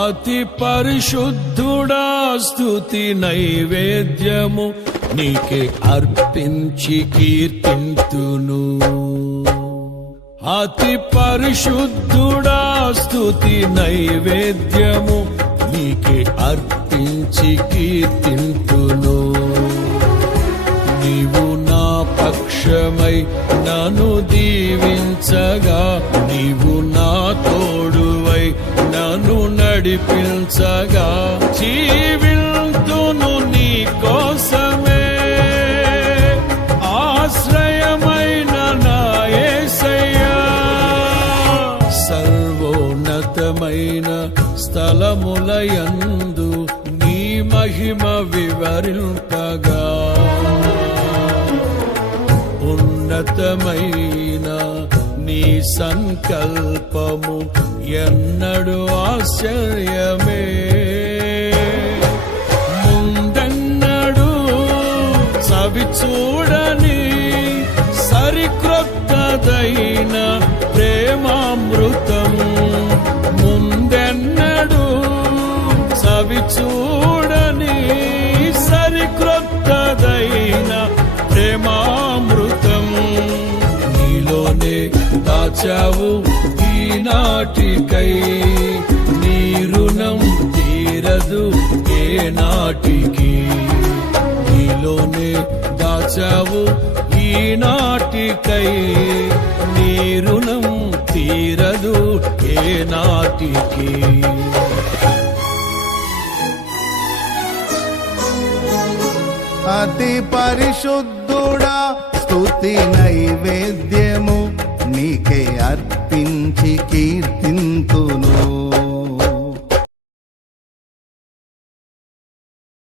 అతి పరిశుద్ధుడా స్తుతి నైవేద్యము నీకే అర్పించి కీర్తింతును. అతి పరిశుద్ధుడా స్తుతి నైవేద్యము నీకే అర్పించి కీర్తింతును. నీవు నా పక్షమై నన్ను దీవించగా, నీవు నా తోడువై నన్ను నడిపించగా, జీవింతును నీ కోసమే ఆశ్రయమైన నా యేసయ్యా. సర్వోన్నతమైన స్థలములయందు నీ మహిమ వివరింపగా, ఉన్నతమైన నీ సంకల్పము ఎన్నడూ ఆశ్చర్యమే. ముందెన్నడూ చవి చూడని సరిక్రొత్తదైన ప్రేమామృతం, ముందెన్నడూ చవి చూడని సరిక్రొత్తదైన ప్రేమామృతం నీలోనే దాచావు ఈనాటికై. నీ రుణం తీరదు ఏ నాటికి, నీలోనే దాచావు ఈనాటికై. నీ రుణం తీరదు ఏ నాటికి. అతి పరిశుద్ధుడా స్తుతి నైవేద్యము నీకే అర్పించి కీర్తింతును.